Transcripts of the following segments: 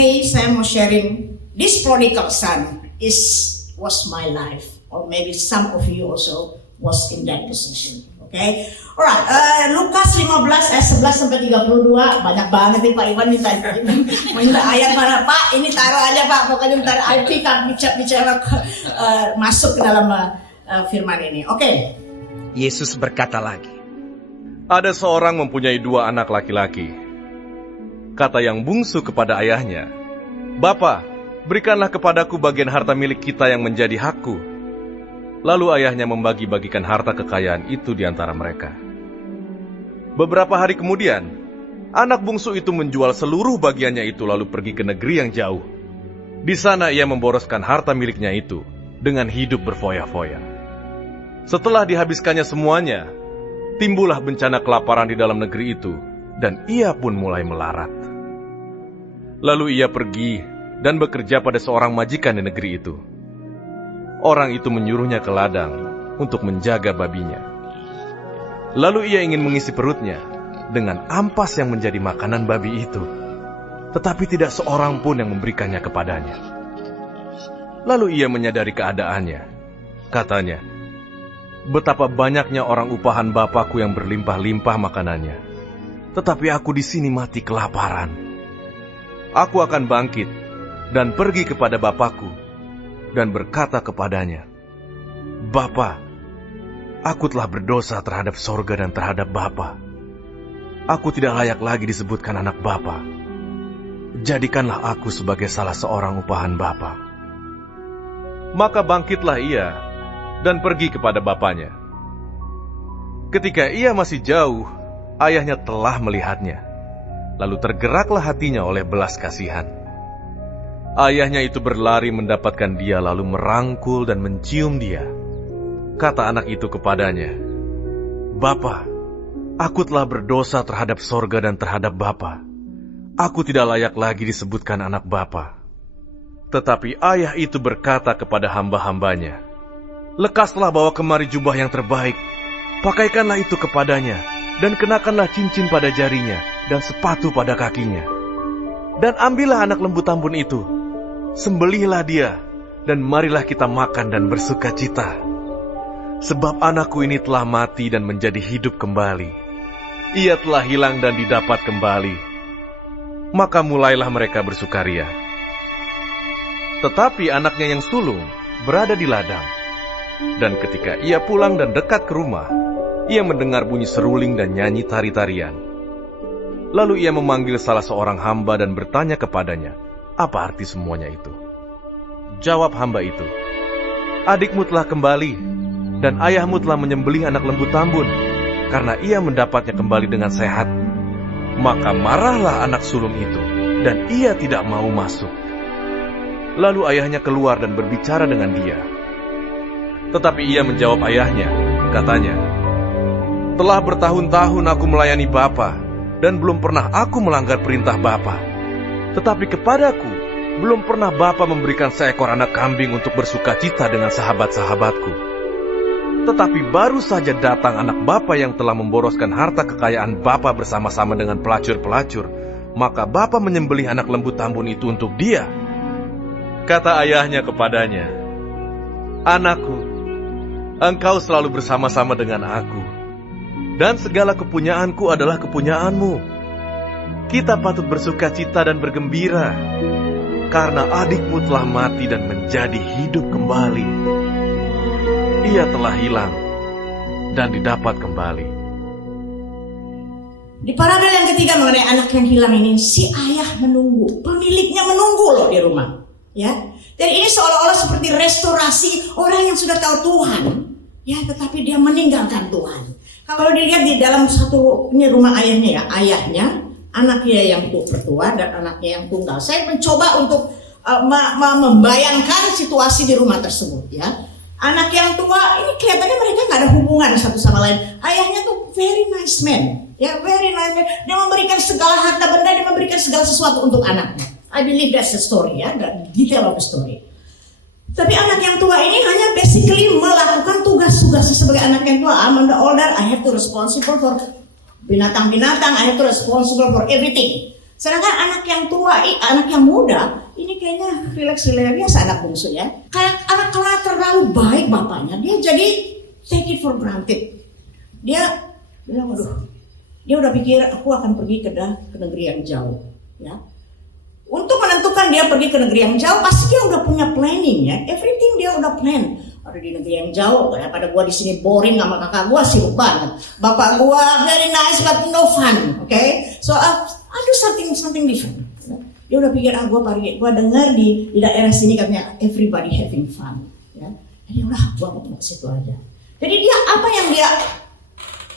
today saya mau sharing this prodigal son was my life, or maybe some of you also was in that position. Okay, alright. Lukas 15 ayat 11 sampai 32, banyak banget nih Pak Iwan minta ayat mana Pak? Ini taruh aja Pak, pokoknya taruh ayat bicara masuk ke dalam firman ini. Oke. Yesus berkata lagi, ada seorang mempunyai 2 anak laki-laki. Kata yang bungsu kepada ayahnya, "Bapa, berikanlah kepadaku bagian harta milik kita yang menjadi hakku." Lalu ayahnya membagi-bagikan harta kekayaan itu di antara mereka. Beberapa hari kemudian, anak bungsu itu menjual seluruh bagiannya itu lalu pergi ke negeri yang jauh. Di sana ia memboroskan harta miliknya itu dengan hidup berfoya-foya. Setelah dihabiskannya semuanya, timbullah bencana kelaparan di dalam negeri itu, dan ia pun mulai melarat. Lalu ia pergi dan bekerja pada seorang majikan di negeri itu. Orang itu menyuruhnya ke ladang untuk menjaga babinya. Lalu ia ingin mengisi perutnya dengan ampas yang menjadi makanan babi itu, tetapi tidak seorang pun yang memberikannya kepadanya. Lalu ia menyadari keadaannya. Katanya, "Betapa banyaknya orang upahan Bapakku yang berlimpah-limpah makanannya, tetapi aku di sini mati kelaparan. Aku akan bangkit dan pergi kepada Bapakku dan berkata kepadanya, Bapa, aku telah berdosa terhadap sorga dan terhadap Bapa. Aku tidak layak lagi disebutkan anak Bapa. Jadikanlah aku sebagai salah seorang upahan Bapa." Maka bangkitlah ia dan pergi kepada bapaknya. Ketika ia masih jauh, ayahnya telah melihatnya. Lalu tergeraklah hatinya oleh belas kasihan. Ayahnya itu berlari mendapatkan dia lalu merangkul dan mencium dia. Kata anak itu kepadanya, "Bapa, aku telah berdosa terhadap sorga dan terhadap Bapa. Aku tidak layak lagi disebutkan anak Bapa." Tetapi ayah itu berkata kepada hamba-hambanya, "Lekaslah bawa kemari jubah yang terbaik, pakaikanlah itu kepadanya, dan kenakanlah cincin pada jarinya, dan sepatu pada kakinya. Dan ambillah anak lembu tambun itu, sembelihlah dia, dan marilah kita makan dan bersuka cita. Sebab anakku ini telah mati dan menjadi hidup kembali. Ia telah hilang dan didapat kembali." Maka mulailah mereka bersukaria. Tetapi anaknya yang sulung berada di ladang. Dan ketika ia pulang dan dekat ke rumah, ia mendengar bunyi seruling dan nyanyi tari-tarian. Lalu ia memanggil salah seorang hamba dan bertanya kepadanya, apa arti semuanya itu? Jawab hamba itu, "Adikmu telah kembali, dan ayahmu telah menyembelih anak lembu tambun, karena ia mendapatnya kembali dengan sehat." Maka marahlah anak sulung itu, dan ia tidak mau masuk. Lalu ayahnya keluar dan berbicara dengan dia. Tetapi ia menjawab ayahnya, katanya, "Telah bertahun-tahun aku melayani Bapa, dan belum pernah aku melanggar perintah Bapa. Tetapi kepadaku, belum pernah Bapa memberikan seekor anak kambing untuk bersuka cita dengan sahabat-sahabatku. Tetapi baru saja datang anak Bapa yang telah memboroskan harta kekayaan Bapa bersama-sama dengan pelacur-pelacur, maka Bapa menyembelih anak lembu tambun itu untuk dia." Kata ayahnya kepadanya, "Anakku, engkau selalu bersama-sama dengan aku, dan segala kepunyaanku adalah kepunyaanmu. Kita patut bersuka cita dan bergembira, karena adikmu telah mati dan menjadi hidup kembali. Ia telah hilang dan didapat kembali." Di parabel yang ketiga mengenai anak yang hilang ini, si ayah menunggu, pemiliknya menunggu loh di rumah. Ya, dan ini seolah-olah seperti restorasi orang yang sudah tahu Tuhan, ya, tetapi dia meninggalkan Tuhan. Kalau dilihat di dalam satu ini rumah ayahnya, ya, ayahnya, anaknya yang tertua dan anaknya yang tunggal. Saya mencoba untuk membayangkan situasi di rumah tersebut, ya. Anak yang tua ini kelihatannya mereka nggak ada hubungan satu sama lain. Ayahnya tuh very nice man, ya, very nice man. Dia memberikan segala harta benda, dia memberikan segala sesuatu untuk anaknya. I believe that's the story, ya, the detail of the story. Tapi anak yang tua ini hanya basically melakukan tugas-tugasnya sebagai anak yang tua. I'm the older, I have to responsible for binatang-binatang, I have to responsible for everything. Sedangkan anak yang tua, anak yang muda, ini kayaknya relax-relax biasa anak bungsu ya. Kayak anak kalau terlalu baik bapaknya, dia jadi take it for granted. Dia bilang, waduh, dia udah pikir aku akan pergi ke negeri yang jauh, ya. Untuk menentukan dia pergi ke negeri yang jauh, pasti dia udah punya planning ya. Everything dia udah plan. Ada di negeri yang jauh, daripada gua di sini boring sama kakak gua sibuk banget. Bapak gua very nice but no fun, okay? So I do something different. Dia udah pikir gua dengar di daerah sini katanya everybody having fun, ya. Jadi udah gua mau ke situ aja. Jadi dia apa yang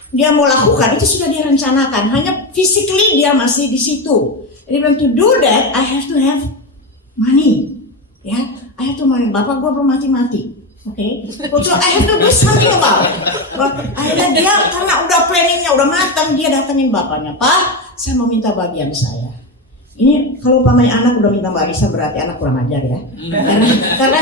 dia mau lakukan itu sudah dia rencanakan. Hanya physically dia masih di situ. Jadi when to do that, I have to have money, ya. I have to money. Bapak gua belum mati. Oke, so I have to do something about it. Akhirnya dia karena udah planningnya udah matang, dia datangin bapaknya, Pak, saya mau minta bagian saya. Ini kalau umpamanya anak udah minta warisan berarti anak kurang ajar ya. Karena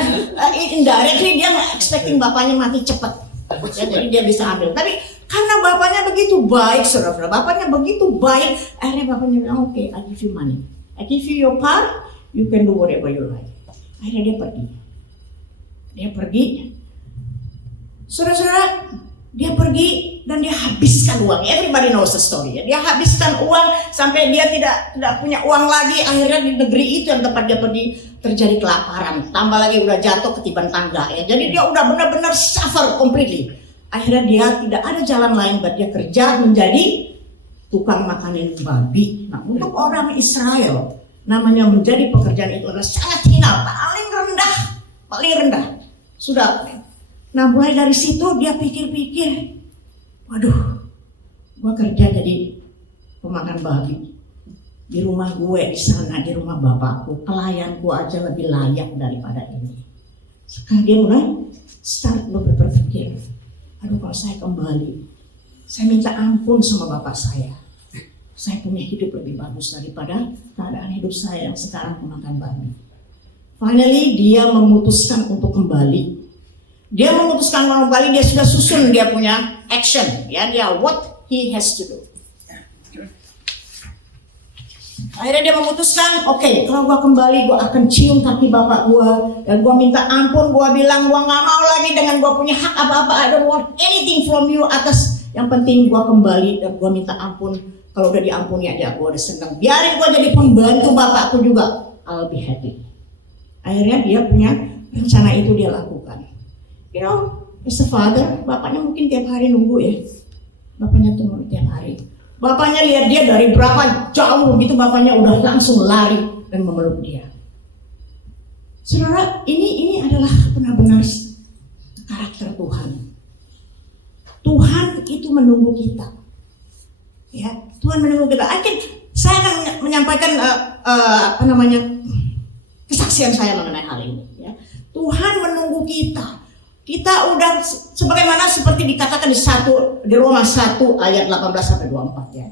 indirectly dia nggak expecting bapaknya mati cepat, ya, jadi dia bisa ambil. Tapi karena bapaknya begitu baik, saudara-saudara, bapaknya begitu baik, akhirnya bapaknya bilang, oke, I give you money, I give you your part, you can do whatever you like. Akhirnya dia pergi. Dia pergi, saudara-saudara, dia pergi dan dia habiskan uang. Everybody knows the story ya. Dia habiskan uang sampai dia tidak punya uang lagi. Akhirnya di negeri itu yang tempat dia pergi terjadi kelaparan. Tambah lagi udah jatuh ketiban tangga ya. Jadi dia udah benar-benar suffer completely. Akhirnya dia tidak ada jalan lain buat dia kerja menjadi tukang makanin babi. Nah, untuk orang Israel namanya menjadi pekerjaan itu adalah sangat hina, paling rendah. Sudah. Nah mulai dari situ dia pikir-pikir, waduh, gua kerja jadi pemakan babi di rumah gue di sana, di rumah bapakku, pelayanku aja lebih layak daripada ini. Sekarang dia mulai start berpikir, aduh kalau saya kembali, saya minta ampun sama bapak saya punya hidup lebih bagus daripada keadaan hidup saya yang sekarang pemakan babi. Finally dia memutuskan untuk kembali. Dia sudah susun dia punya action, ya, dia what he has to do. Akhirnya dia memutuskan, oke, kalau gua kembali gua akan cium kaki bapak gua dan gua minta ampun, gua bilang gua nggak mau lagi dengan gua punya hak apa-apa, I don't want anything from you atas. Yang penting gua kembali dan gua minta ampun. Kalau udah diampuni aja gua udah senang. Biarin gua jadi pembantu bapakku juga, I'll be happy. Akhirnya dia punya rencana itu dia lakukan. You know, as a father, bapaknya mungkin tiap hari nunggu ya. Bapaknya tunggu tiap hari. Bapaknya lihat dia dari berapa jauh begitu, bapaknya udah langsung lari dan memeluk dia. Saudara, ini adalah benar-benar karakter Tuhan. Tuhan itu menunggu kita. Ya, Tuhan menunggu kita. Saya akan menyampaikan kesaksian saya mengenai hal ini. Ya. Tuhan menunggu kita. Kita udah sebagaimana seperti dikatakan di Roma 1 ayat 18-24 ya.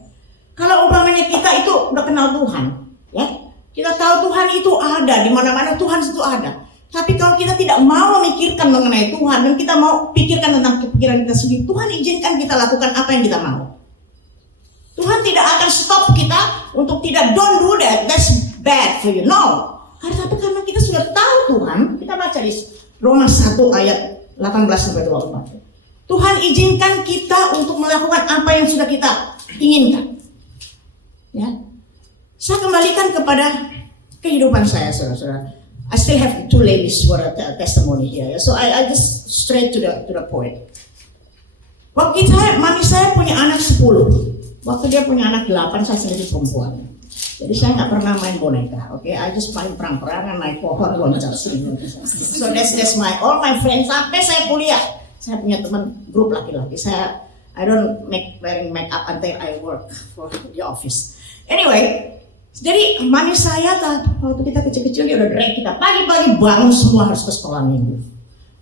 Kalau umpamanya kita itu udah kenal Tuhan, ya. Kita tahu Tuhan itu ada, di mana-mana Tuhan itu ada. Tapi kalau kita tidak mau memikirkan mengenai Tuhan dan kita mau pikirkan tentang pikiran kita sendiri, Tuhan izinkan kita lakukan apa yang kita mau. Tuhan tidak akan stop kita untuk tidak don't do that, that's bad for you. No. Karena kita sudah tahu Tuhan, kita baca di Roma 1 ayat 18-24. Tuhan izinkan kita untuk melakukan apa yang sudah kita inginkan. Ya. Saya kembalikan kepada kehidupan saya, saudara-saudara. I still have 2 ladies for a testimony here. So I just straight to the point. Waktu mami saya punya anak 10. Waktu dia punya anak 8, saya sendiri perempuan. Jadi saya nggak pernah main boneka, oke? I just main perang-perangan, naik pohon, loncat sini. So that's all my friends. Sampai saya kuliah, saya punya teman grup laki-laki. I don't wearing makeup until I work for the office. Anyway, jadi mami saya waktu kita kecil-kecil dia udah drag kita pagi-pagi bangun semua harus ke sekolah minggu.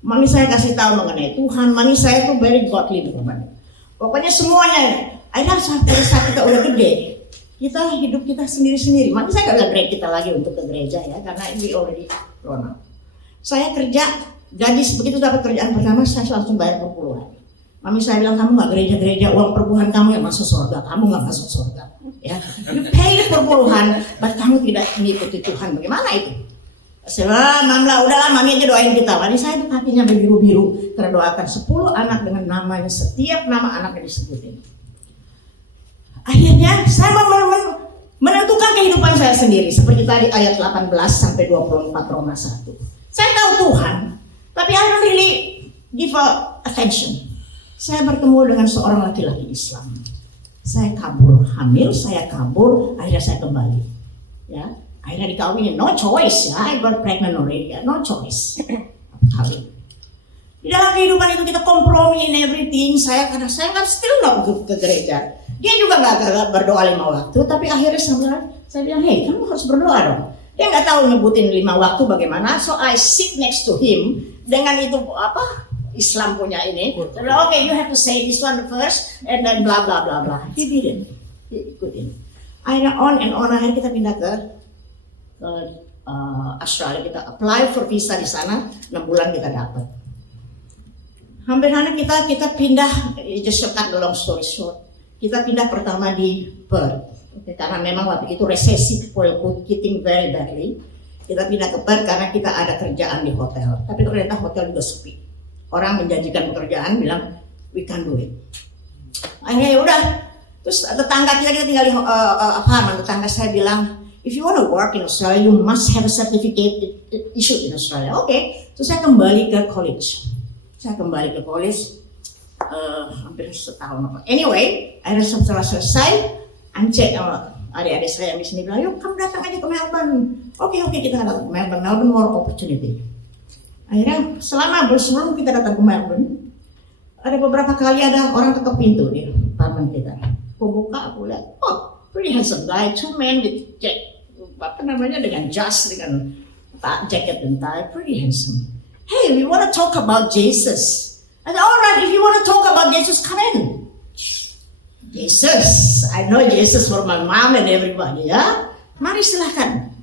Mami saya kasih tahu mengenai Tuhan. Mami saya tuh very godly bener. Pokoknya semuanya. Akhirnya saat kita udah gede, kita hidup kita sendiri-sendiri. Mami saya gak drag kita lagi untuk ke gereja ya, karena we already grown up. Saya kerja, gaji begitu dapat kerjaan pertama, saya langsung bayar perpuluhan. Mami saya bilang, kamu gak gereja-gereja, uang perpuluhan kamu yang masuk surga, kamu gak masuk surga. Ya, you pay for puluhan, kamu tidak mengikuti Tuhan, bagaimana itu? Saya Mamla, udahlah Mami aja doain kita. Tadi saya tuh hatinya berbiru-biru karena doakan 10 anak dengan namanya, setiap nama anaknya disebutin. Akhirnya saya menentukan kehidupan saya sendiri seperti tadi ayat 18 sampai 24 Roma 1. Saya tahu Tuhan, tapi I don't really give attention. Saya bertemu dengan seorang laki-laki Islam. Saya kabur, hamil, saya kabur, akhirnya saya kembali. Ya. Akhirnya dikawinin, no choice ya, I got pregnant already, ya. No choice. Kawin. Di dalam kehidupan itu kita kompromi in everything. Karena saya kan still not good ke gereja. Dia juga nggak berdoa 5 waktu, tapi akhirnya saya bilang, hey kamu harus berdoa dong. Dia nggak tahu nyebutin 5 waktu bagaimana, so I sit next to him dengan itu Islam punya ini. Okay, you have to say this one first, and then blah blah blah blah. He didn't, dia ikutin. Akhirnya on and on, akhirnya kita pindah ke Australia, kita apply for visa di sana, 6 bulan kita dapat. Hampir-hampir kita pindah, just to cut the long story short, kita pindah pertama di Perth, karena memang waktu itu resesi, hitting very badly. Kita pindah ke Perth karena kita ada kerjaan di hotel, tapi ternyata hotel juga sepi. Orang menjanjikan pekerjaan, bilang we can do it. Akhirnya ya udah, terus tetangga kita tinggal di apartemen, tetangga saya bilang, if you want to work in Australia, you must have a certificate issued in Australia. Okay, terus saya kembali ke college. Hampir setahun. Anyway, akhirnya setelah selesai, Ance adik-adik saya yang di sini bilang, yuk kamu datang aja ke Melbourne. Oke, kita datang ke Melbourne, more opportunity. Akhirnya sebelum kita datang ke Melbourne, ada beberapa kali ada orang ketok pintu di apartemen kita. Aku buka, aku lihat, oh pretty handsome guy, 2 men with dengan jas, dengan jacket dan tie, pretty handsome. Hey, we want to talk about Jesus. I said, all right, if you want to talk about Jesus, come in. Jesus, I know Jesus for my mom and everybody, ya. Mari silahkan.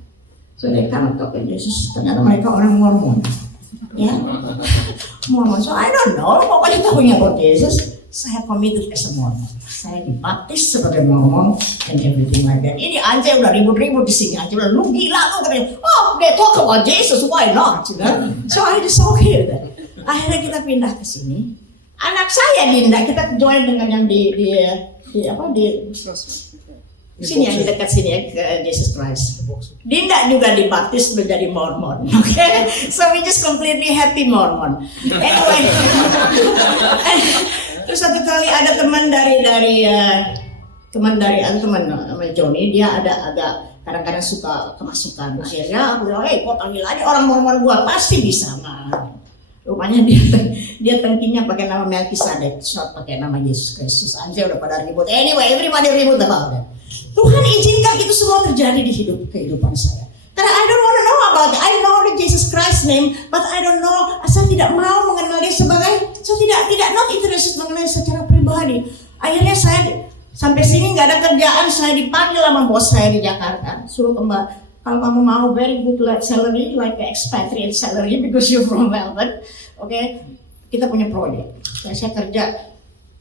So they come and talk about Jesus. Ternyata mereka orang Mormon, ya. Mormon. So I don't know, pokoknya tahunya about Jesus. Saya committed as a Mormon. Saya dibaptis sebagai Mormon and everything like that. Ini Anja udah ribut-ribut di sini. Anja udah, lu gila lu katanya. Oh, they talk about Jesus, why not? You know? So I just okay with that. Akhirnya kita pindah ke sini. Anak saya Dinda, kita join dengan yang di sini yang di dekat sini ya, ke Jesus Christ. Dinda juga dibaptis menjadi Mormon. Okay? So we just completely happy Mormon. Anyway. Terus satu kali ada teman dari Johnny, dia ada agak kadang-kadang suka kemasukan. Akhirnya aku bilang, kok panggil aja orang Mormon gua, pasti bisa. Rupanya dia tangkinya pakai nama Melkisedek, short pakai nama Yesus Kristus. Anjir udah pada ribut. Anyway, everybody ribut about that. Tuhan izinkan itu semua terjadi di kehidupan saya. Karena I don't want to know about it. I know the Jesus Christ name, but I don't know. Saya tidak mau mengenal dia sebagai, saya tidak not interested mengenai secara pribadi. Akhirnya saya sampai sini nggak ada kerjaan, saya dipanggil sama bos saya di Jakarta, suruh kembali. Kalau kamu mau very good salary, like expatriate salary because you're from Melbourne, okay? Kita punya proyek. Saya kerja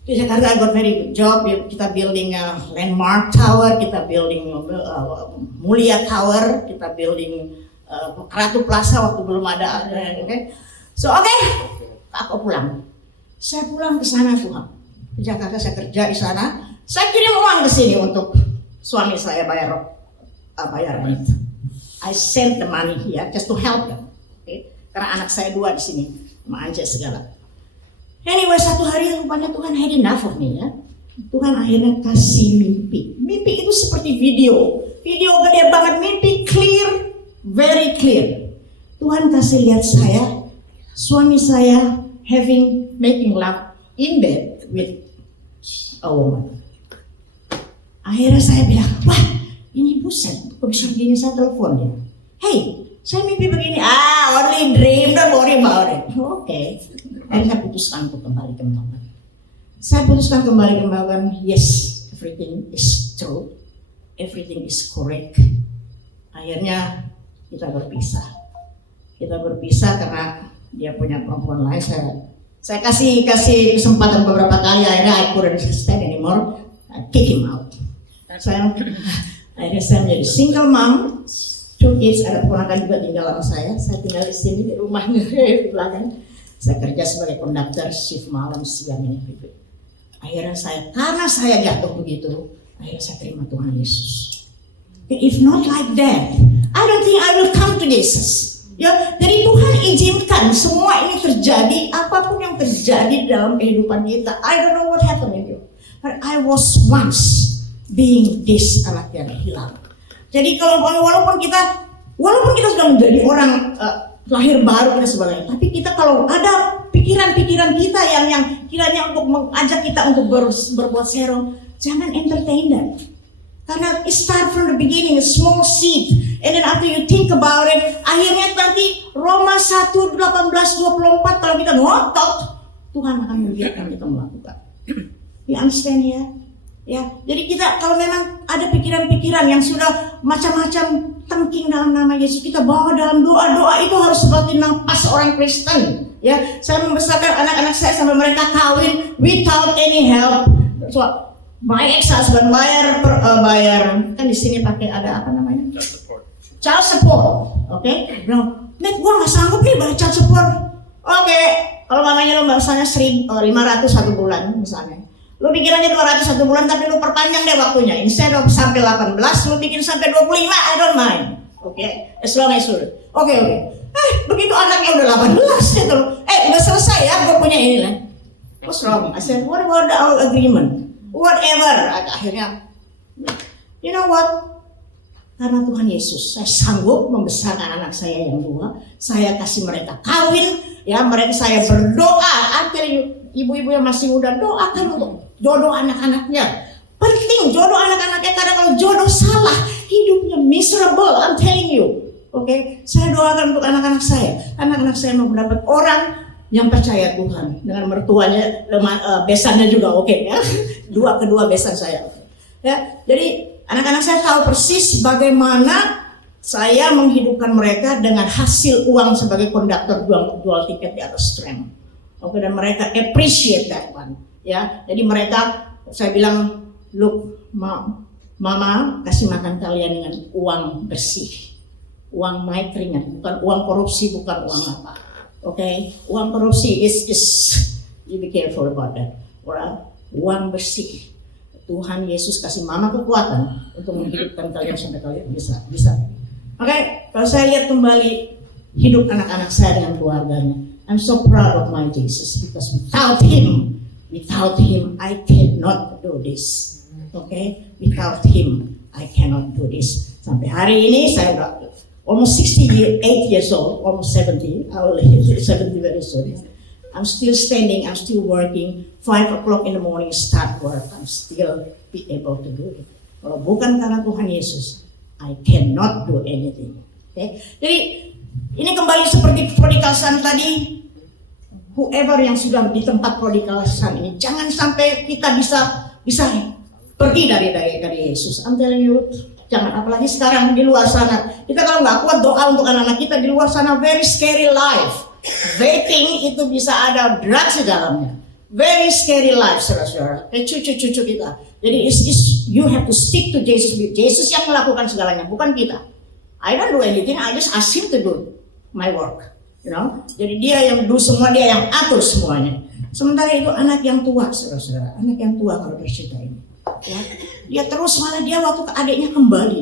di Jakarta, I got very good job. Kita building Landmark Tower, kita building Mulia Tower, kita building Ratu Plaza waktu belum ada. Okay? So aku pulang. Saya pulang ke sana Tuhan. Di Jakarta saya kerja di sana. Saya kirim uang ke sini untuk suami saya bayar rent. I sent the money here just to help them. Okay? Karena anak saya 2 di sini, sama Anja segala. Anyway, satu hari rupanya Tuhan had enough of me ya. Tuhan akhirnya kasih mimpi. Mimpi itu seperti video gede banget, mimpi clear, very clear. Tuhan kasih lihat saya, suami saya making love in bed with a woman. Akhirnya saya bilang, wah ini buset, kok bisa begini, saya telepon dia. Hey, saya mimpi begini. Only dream, don't worry about it. Okay. Akhirnya saya putuskan untuk kembali ke Melbourne. Saya putuskan kembali ke Melbourne. Yes, everything is true. Everything is correct. Akhirnya kita berpisah. Kita berpisah karena dia punya perempuan lain. Saya kasih kesempatan beberapa kali. Akhirnya I couldn't stand anymore. I kick him out. Saya Akhirnya saya menjadi single mom, 2 kids, ada ponakan juga tinggal sama saya. Saya tinggal di sini di rumahnya di belakang. Saya kerja sebagai konduktor shift malam siang ini. Akhirnya karena saya jatuh begitu, akhirnya saya terima Tuhan Yesus. If not like that, I don't think I will come to Jesus. Ya, jadi Tuhan izinkan semua ini terjadi, apapun yang terjadi dalam kehidupan kita. I don't know what happened in you, but I was once being this anak yang hilang. Jadi walaupun kita sudah menjadi orang lahir baru dan sebagainya, tapi kita kalau ada pikiran-pikiran kita yang kiranya untuk mengajak kita untuk berbuat serong, jangan entertain that. Karena it start from the beginning, a small seed, and then after you think about it, akhirnya nanti Roma 1:18-24 kalau kita ngotot, Tuhan akan membiarkan kita melakukan. You understand ya? Ya, jadi kita kalau memang ada pikiran-pikiran yang sudah macam-macam tengking dalam nama Yesus, kita bawa dalam doa itu harus seperti nafas orang Kristen. Ya, saya membesarkan anak-anak saya sampai mereka kawin without any help. So, my ex-husband bayar kan di sini pakai ada apa namanya? Child support. Oke? Bilang, "Nek, gua nggak sanggup nih bayar child support." Oke, kalau mamanya lo misalnya 500 satu bulan misalnya. Lu bikin aja 200 satu bulan, tapi lu perpanjang deh waktunya. Instead of sampai 18, lu bikin sampai 25, I don't mind. Oke, as long as lu. Oke. Begitu anaknya udah 18 gitu. Udah selesai ya, gue punya ini lah. What's wrong? I said, what about our agreement? Whatever. Akhirnya, you know what? Karena Tuhan Yesus, saya sanggup membesarkan anak saya yang 2. Saya kasih mereka kawin, ya mereka saya berdoa. Akhirnya ibu-ibu yang masih muda doakan untuk jodoh anak-anaknya. Penting jodoh anak-anaknya, karena kalau jodoh salah, hidupnya miserable. I'm telling you. Oke, saya doakan untuk anak-anak saya. Anak-anak saya mau mendapat orang yang percaya Tuhan dengan mertuanya, besannya juga oke ya. Kedua besan saya. Ya, jadi anak-anak saya tahu persis bagaimana saya menghidupkan mereka dengan hasil uang sebagai konduktor jual tiket di atas tram. Oke, dan mereka appreciate that one. Ya, jadi mereka, saya bilang, look, mama kasih makan kalian dengan uang bersih, uang my keringat, bukan uang korupsi, bukan uang apa. Oke, uang korupsi is you be careful about that. Uang bersih. Tuhan Yesus kasih mama kekuatan untuk menghidupkan kalian sampai kalian bisa. Oke, kalau saya lihat kembali hidup anak-anak saya dengan keluarganya, I'm so proud of my Jesus, because without him I cannot do this. Okay, without him I cannot do this. Sampai hari ini saya udah almost 68 years old, almost 70. I will hit 70 very soon. I'm still standing, I'm still working. 5 o'clock in the morning start work. I'm still be able to do it. Kalau bukan karena Tuhan Yesus, I cannot do anything. Okay? Jadi ini kembali seperti prodigal son tadi. Whoever yang sudah di tempat prodigal son ini, jangan sampai kita bisa pergi dari Yesus. I'm telling you, jangan. Apalagi sekarang di luar sana, kita kalau nggak kuat doa untuk anak-anak kita di luar sana, very scary life. Vaping itu bisa ada drugs di dalamnya. Very scary life, saudara-saudara. Cucu-cucu kita. Jadi you have to stick to Jesus. Jesus yang melakukan segalanya, bukan kita. I don't do anything. I just ask him to do my work. You know? Jadi dia yang do semua, dia yang atur semuanya. Sementara itu anak yang tua, saudara-saudara. Anak yang tua kalau bercerita ini. Ya, dia terus malah dia waktu ke adiknya kembali,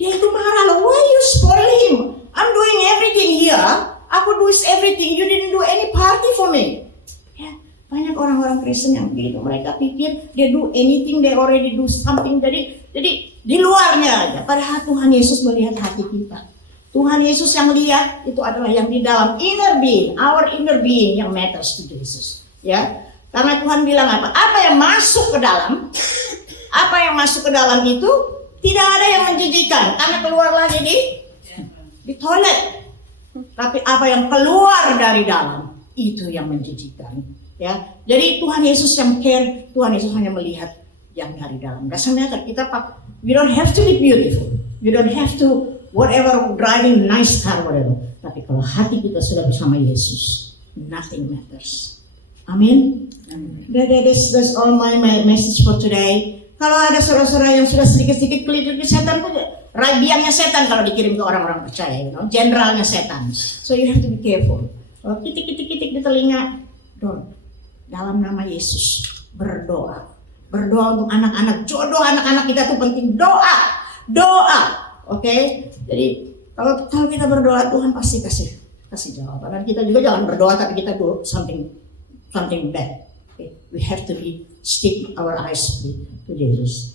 dia itu marah loh. Why you spoil him? I'm doing everything here. Aku do everything. You didn't do any party for me. Ya, banyak orang-orang Kristen yang begitu. Mereka pikir dia do anything, they already do something. Jadi di luarnya aja. Padahal Tuhan Yesus melihat hati kita. Tuhan Yesus yang lihat itu adalah yang di dalam inner being, our inner being yang matters to Jesus. Ya, karena Tuhan bilang apa? Apa yang masuk ke dalam? Apa yang masuk ke dalam itu tidak ada yang menjijikan karena keluar lagi di toilet. Tapi apa yang keluar dari dalam itu yang menjijikan. Ya, jadi Tuhan Yesus yang care, Tuhan Yesus hanya melihat yang dari dalam. Rasanya kita we don't have to be beautiful, we don't have to whatever driving nice car whatever. Tapi kalau hati kita sudah bersama Yesus, nothing matters. Amin. That's all my message for today. Kalau ada saudara-saudara yang sudah sedikit-sedikit keliling setan tuh biangnya setan kalau dikirim ke orang-orang percaya, jenderalnya setan. So you have to be careful. Kalau kitik-kitik di telinga, dalam nama Yesus berdoa. Berdoa untuk anak-anak, jodoh anak-anak kita tuh penting. Doa. Oke? Jadi kalau kita berdoa, Tuhan pasti kasih jawaban. Dan kita juga jangan berdoa tapi kita do something bad. Okay? We have to stick our eyes to Jesus.